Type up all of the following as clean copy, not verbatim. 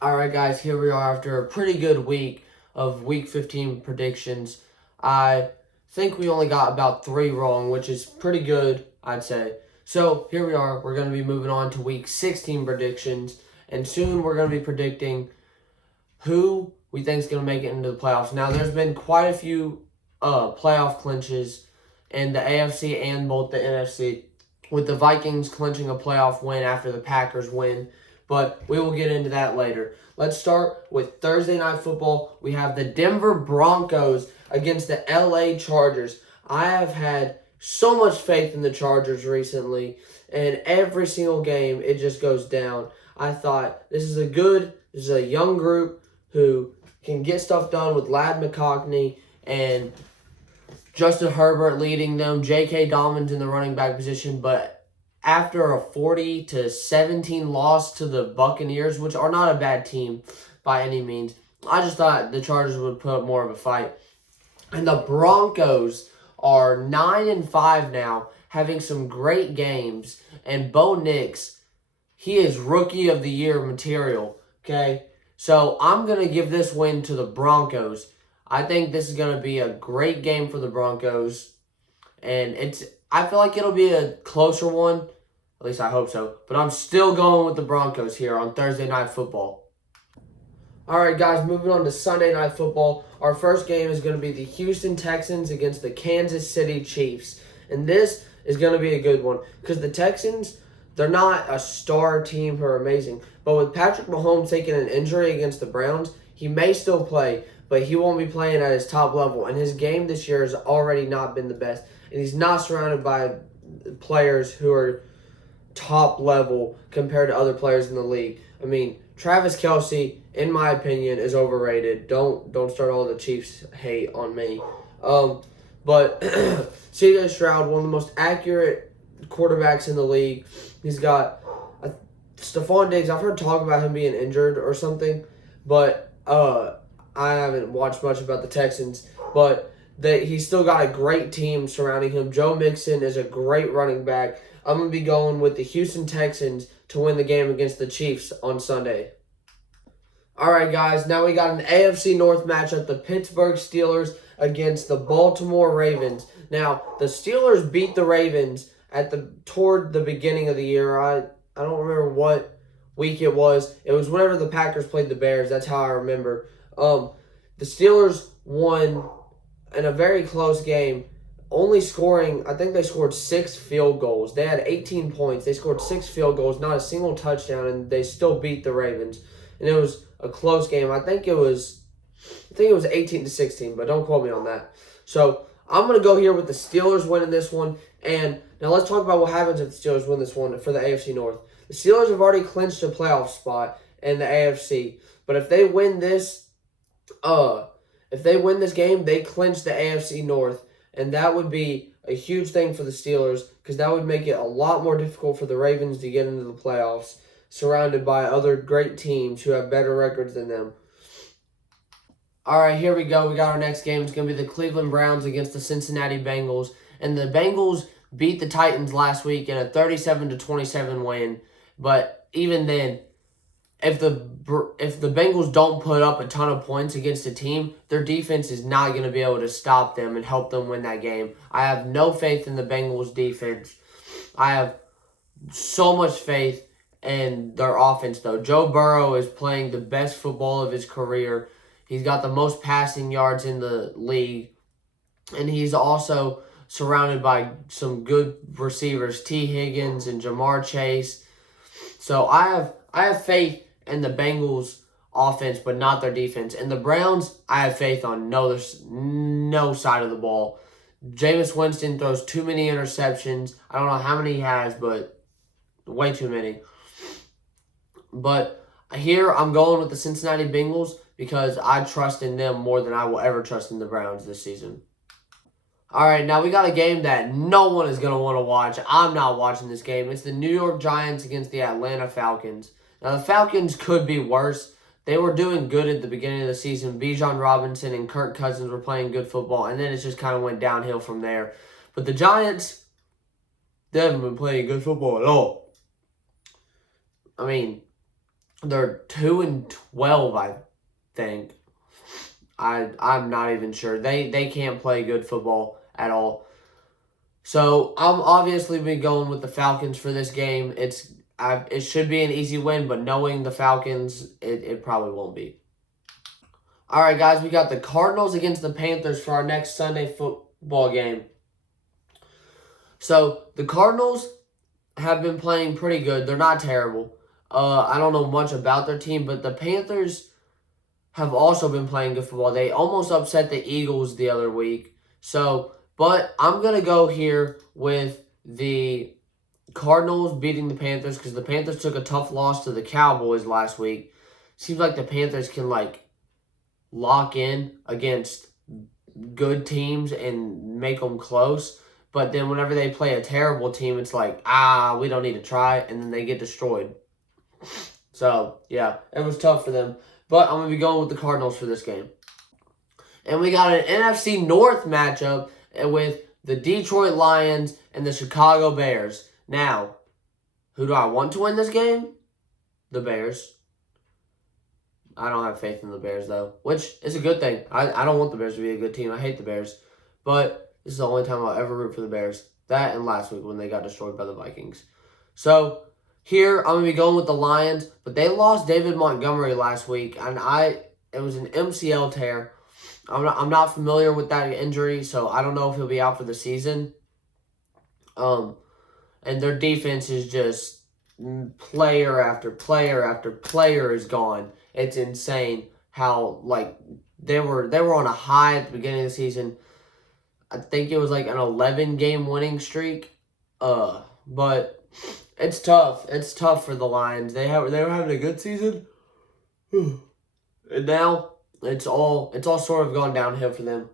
Alright guys, here we are after a pretty good week of Week 15 predictions. I think we only got about 3 wrong, which is pretty good, I'd say. So, here we are. We're going to be moving on to Week 16 predictions. And soon we're going to be predicting who we think is going to make it into the playoffs. Now, there's been quite a few playoff clinches in the AFC and both the NFC, with the Vikings clinching a playoff win after the Packers win. But we will get into that later. Let's start with Thursday Night Football. We have the Denver Broncos against the LA Chargers. I have had so much faith in the Chargers recently, and every single game it just goes down. I thought this is a young group who can get stuff done with Lad McConkey and Justin Herbert leading them, J.K. Dobbins in the running back position, but after a 40-17 loss to the Buccaneers, which are not a bad team by any means, I just thought the Chargers would put up more of a fight. And the Broncos are 9-5 now, having some great games. And Bo Nix, he is Rookie of the Year material. Okay, so I'm gonna give this win to the Broncos. I think this is gonna be a great game for the Broncos, and I feel like it'll be a closer one. At least I hope so. But I'm still going with the Broncos here on Thursday Night Football. All right, guys, moving on to Sunday Night Football. Our first game is going to be the Houston Texans against the Kansas City Chiefs. And this is going to be a good one because the Texans, they're not a star team who are amazing. But with Patrick Mahomes taking an injury against the Browns, he may still play, but he won't be playing at his top level. And his game this year has already not been the best. And he's not surrounded by players who are top level compared to other players in the league. I mean, Travis Kelce, in my opinion, is overrated. Don't start all the Chiefs hate on me. But C.J. Stroud, one of the most accurate quarterbacks in the league. He's got Stephon Diggs. I've heard talk about him being injured or something, but I haven't watched much about the Texans. But he's still got a great team surrounding him. Joe Mixon is a great running back. I'm going to be going with the Houston Texans to win the game against the Chiefs on Sunday. All right, guys, now we got an AFC North matchup, the Pittsburgh Steelers against the Baltimore Ravens. Now, the Steelers beat the Ravens toward the beginning of the year. I don't remember what week it was. It was whenever the Packers played the Bears. That's how I remember. The Steelers won in a very close game, only scoring, I think they scored 6 field goals. They had 18 points. They scored 6 field goals, not a single touchdown, and they still beat the Ravens. And it was a close game. I think it was 18-16, but don't quote me on that. So I'm going to go here with the Steelers winning this one. And now let's talk about what happens if the Steelers win this one for the AFC North. The Steelers have already clinched a playoff spot in the AFC. But if they win this game, they clinch the AFC North. And that would be a huge thing for the Steelers because that would make it a lot more difficult for the Ravens to get into the playoffs, surrounded by other great teams who have better records than them. All right, here we go. We got our next game. It's going to be the Cleveland Browns against the Cincinnati Bengals. And the Bengals beat the Titans last week in a 37-27 win. But even then, if the Bengals don't put up a ton of points against a team, their defense is not going to be able to stop them and help them win that game. I have no faith in the Bengals defense. I have so much faith in their offense, though. Joe Burrow is playing the best football of his career. He's got the most passing yards in the league. And he's also surrounded by some good receivers, T. Higgins and Jamar Chase. So I have faith in the Bengals offense, but not their defense. And the Browns, I have faith on no side of the ball. Jameis Winston throws too many interceptions. I don't know how many he has, but way too many. But here I'm going with the Cincinnati Bengals because I trust in them more than I will ever trust in the Browns this season. All right, now we got a game that no one is going to want to watch. I'm not watching this game. It's the New York Giants against the Atlanta Falcons. Now, the Falcons could be worse. They were doing good at the beginning of the season. Bijan Robinson and Kirk Cousins were playing good football, and then it just kind of went downhill from there. But the Giants, they haven't been playing good football at all. I mean, They're 2-12, I think. I'm not even sure. They can't play good football at all. So I'm obviously be going with the Falcons for this game. It should be an easy win, but knowing the Falcons, it probably won't be. All right, guys, we got the Cardinals against the Panthers for our next Sunday football game. So the Cardinals have been playing pretty good. They're not terrible. I don't know much about their team, but the Panthers have also been playing good football. They almost upset the Eagles the other week. So, but I'm going to go here with the Cardinals beating the Panthers because the Panthers took a tough loss to the Cowboys last week. Seems like the Panthers can, lock in against good teams and make them close. But then whenever they play a terrible team, it's like, we don't need to try, and then they get destroyed. So, yeah, it was tough for them. But I'm going to be going with the Cardinals for this game. And we got an NFC North matchup with the Detroit Lions and the Chicago Bears. Now, who do I want to win this game? The Bears. I don't have faith in the Bears, though, which is a good thing. I don't want the Bears to be a good team. I hate the Bears. But this is the only time I'll ever root for the Bears. That and last week when they got destroyed by the Vikings. So, here, I'm going to be going with the Lions, but they lost David Montgomery last week, and it was an MCL tear. I'm not familiar with that injury, so I don't know if he'll be out for the season. And their defense is just player after player after player is gone. It's insane how they were on a high at the beginning of the season. I think it was an 11-game winning streak. But it's tough. It's tough for the Lions. They were having a good season, and now it's all sort of gone downhill for them.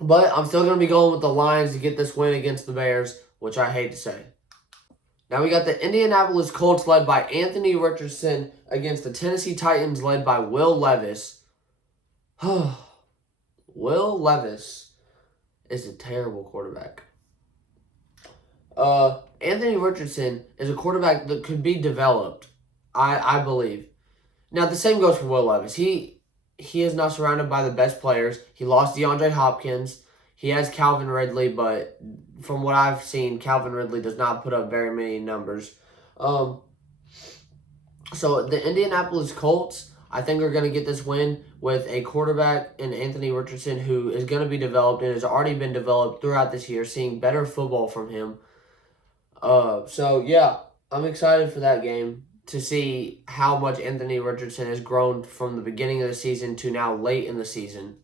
But I'm still going to be going with the Lions to get this win against the Bears, which I hate to say. Now we got the Indianapolis Colts led by Anthony Richardson against the Tennessee Titans led by Will Levis. Will Levis is a terrible quarterback. Anthony Richardson is a quarterback that could be developed, I believe. Now, the same goes for Will Levis. He is not surrounded by the best players. He lost DeAndre Hopkins. He has Calvin Ridley, but from what I've seen, Calvin Ridley does not put up very many numbers. So the Indianapolis Colts, I think, are going to get this win with a quarterback in Anthony Richardson who is going to be developed and has already been developed throughout this year, seeing better football from him. So, yeah, I'm excited for that game to see how much Anthony Richardson has grown from the beginning of the season to now late in the season.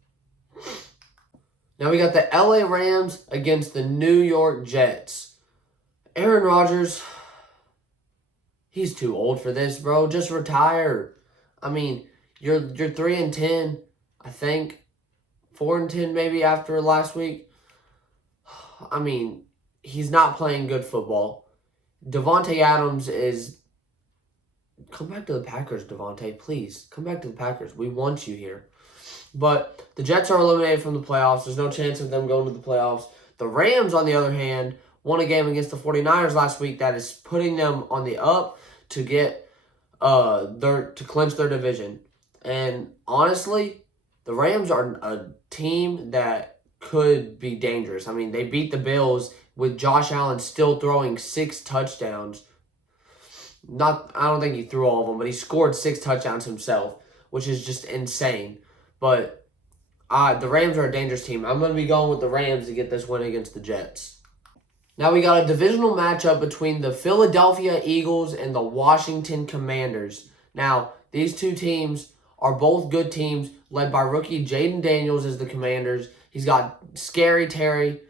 Now we got the LA Rams against the New York Jets. Aaron Rodgers, he's too old for this, bro. Just retire. I mean, you're 3-10, I think. 4-10 maybe after last week. I mean, he's not playing good football. Devontae Adams is... Come back to the Packers, Devontae, please. Come back to the Packers. We want you here. But the Jets are eliminated from the playoffs. There's no chance of them going to the playoffs. The Rams, on the other hand, won a game against the 49ers last week that is putting them on the up to get to clinch their division. And honestly, the Rams are a team that could be dangerous. I mean, they beat the Bills with Josh Allen still throwing 6 touchdowns. I don't think he threw all of them, but he scored 6 touchdowns himself, which is just insane. But the Rams are a dangerous team. I'm going to be going with the Rams to get this win against the Jets. Now we got a divisional matchup between the Philadelphia Eagles and the Washington Commanders. Now, these two teams are both good teams, led by rookie Jaden Daniels as the Commanders. He's got Scary Terry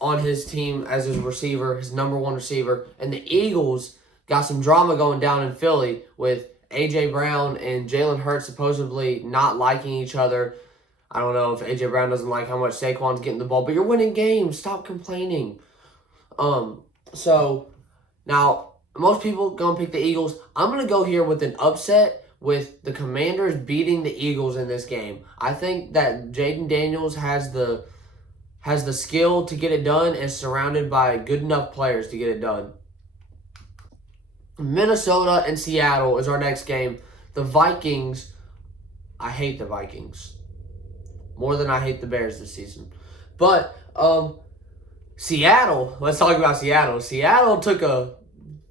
on his team as his receiver, his number 1 receiver. And the Eagles got some drama going down in Philly with A.J. Brown and Jalen Hurts supposedly not liking each other. I don't know if A.J. Brown doesn't like how much Saquon's getting the ball, but you're winning games. Stop complaining. So, now, most people going to pick the Eagles. I'm going to go here with an upset with the Commanders beating the Eagles in this game. I think that Jaden Daniels has the skill to get it done and is surrounded by good enough players to get it done. Minnesota and Seattle is our next game. The Vikings, I hate the Vikings more than I hate the Bears this season. But Seattle, let's talk about Seattle. Seattle took a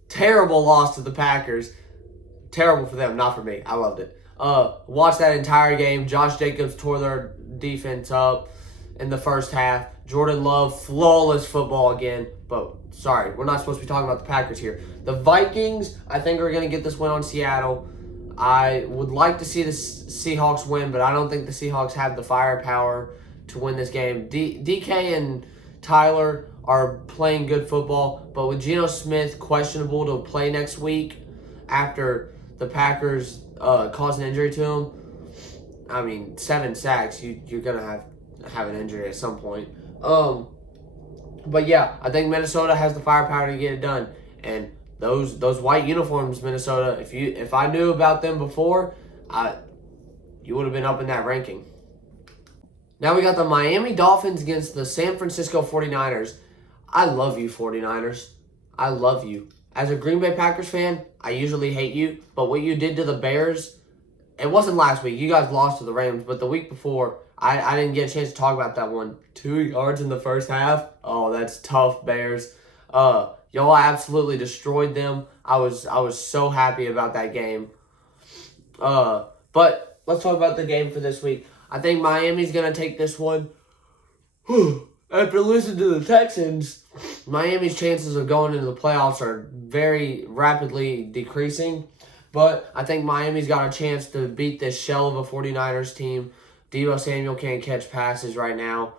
terrible loss to the Packers. Terrible for them, not for me. I loved it. Watched that entire game. Josh Jacobs tore their defense up in the first half. Jordan Love, flawless football again. But sorry, we're not supposed to be talking about the Packers here. The Vikings, I think, are going to get this win on Seattle. I would like to see the Seahawks win, but I don't think the Seahawks have the firepower to win this game. DK and Tyler are playing good football, but with Geno Smith questionable to play next week after the Packers caused an injury to him, I mean, 7 sacks, you're going to have an injury at some point. But yeah, I think Minnesota has the firepower to get it done. And those white uniforms, Minnesota, if I knew about them before, you would have been up in that ranking. Now we got the Miami Dolphins against the San Francisco 49ers. I love you, 49ers. I love you. As a Green Bay Packers fan, I usually hate you, but what you did to the Bears, it wasn't last week. You guys lost to the Rams, but the week before, I didn't get a chance to talk about that one. 2 yards in the first half. Oh, that's tough, Bears. Y'all absolutely destroyed them. I was so happy about that game. But let's talk about the game for this week. I think Miami's going to take this one. After losing to the Texans, Miami's chances of going into the playoffs are very rapidly decreasing. But I think Miami's got a chance to beat this shell of a 49ers team. Deebo Samuel can't catch passes right now.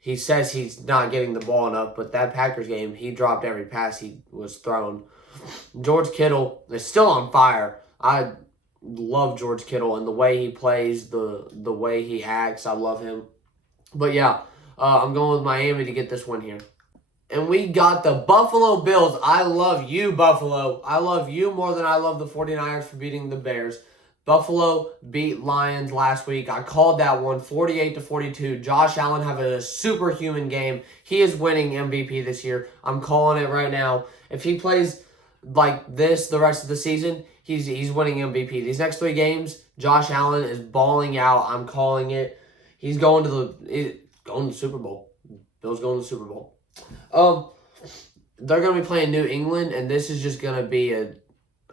He says he's not getting the ball enough, but that Packers game, he dropped every pass he was thrown. George Kittle is still on fire. I love George Kittle and the way he plays, the way he acts. I love him. But yeah, I'm going with Miami to get this one here. And we got the Buffalo Bills. I love you, Buffalo. I love you more than I love the 49ers for beating the Bears. Buffalo beat Lions last week. I called that one 48-42. Josh Allen having a superhuman game. He is winning MVP this year. I'm calling it right now. If he plays like this the rest of the season, he's winning MVP. These next 3 games, Josh Allen is balling out. I'm calling it. He's going to the Super Bowl. Bills going to the Super Bowl. They're going to be playing New England, and this is just going to be a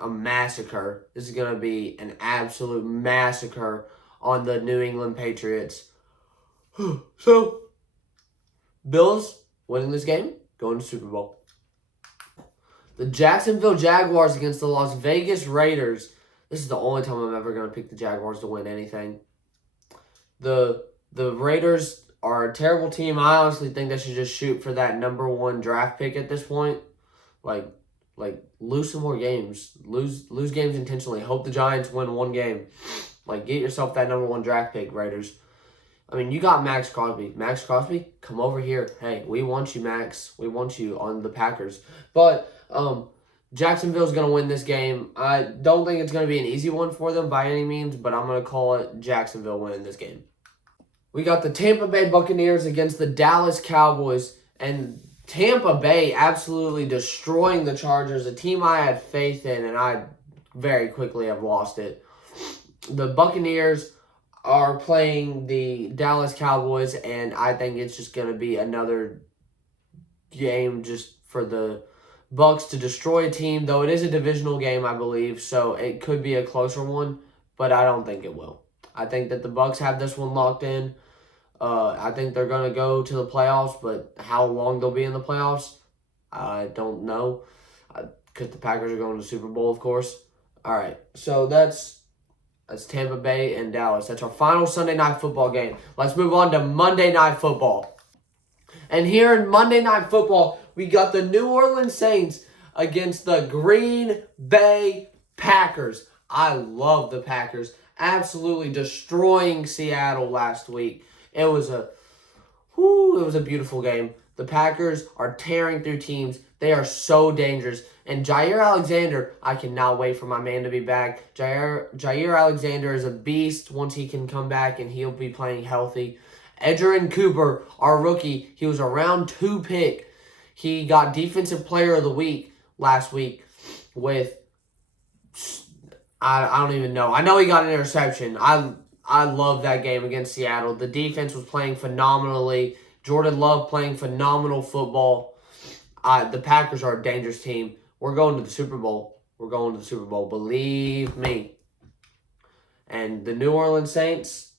massacre. This is going to be an absolute massacre on the New England Patriots. So, Bills winning this game, going to Super Bowl. The Jacksonville Jaguars against the Las Vegas Raiders. This is the only time I'm ever going to pick the Jaguars to win anything. The Raiders are a terrible team. I honestly think they should just shoot for that number 1 draft pick at this point. Like lose some more games. Lose games intentionally. Hope the Giants win 1 game. Like, get yourself that number 1 draft pick, Raiders. I mean, you got Max Crosby. Max Crosby, come over here. Hey, we want you, Max. We want you on the Packers. But Jacksonville's going to win this game. I don't think it's going to be an easy one for them by any means, but I'm going to call it Jacksonville winning this game. We got the Tampa Bay Buccaneers against the Dallas Cowboys, and Tampa Bay absolutely destroying the Chargers, a team I had faith in, and I very quickly have lost it. The Buccaneers are playing the Dallas Cowboys, and I think it's just going to be another game just for the Bucs to destroy a team, though it is a divisional game, I believe, so it could be a closer one, but I don't think it will. I think that the Bucs have this one locked in. I think they're going to go to the playoffs, but how long they'll be in the playoffs, I don't know. Because the Packers are going to the Super Bowl, of course. All right, so that's Tampa Bay and Dallas. That's our final Sunday Night Football game. Let's move on to Monday Night Football. And here in Monday Night Football, we got the New Orleans Saints against the Green Bay Packers. I love the Packers. Absolutely destroying Seattle last week. It was a beautiful game. The Packers are tearing through teams. They are so dangerous. And Jair Alexander, I cannot wait for my man to be back. Jair Alexander is a beast once he can come back and he'll be playing healthy. Edgerrin Cooper, our rookie, he was a round 2 pick. He got Defensive Player of the Week last week with I don't even know. I know he got an interception. I love that game against Seattle. The defense was playing phenomenally. Jordan Love playing phenomenal football. The Packers are a dangerous team. We're going to the Super Bowl. We're going to the Super Bowl. Believe me. And the New Orleans Saints,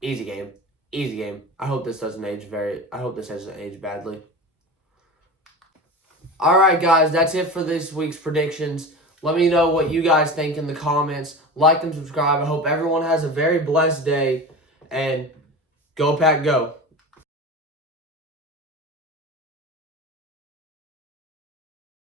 easy game. Easy game. I hope this doesn't age badly. All right, guys, that's it for this week's predictions. Let me know what you guys think in the comments. Like and subscribe. I hope everyone has a very blessed day. And go Pack, go.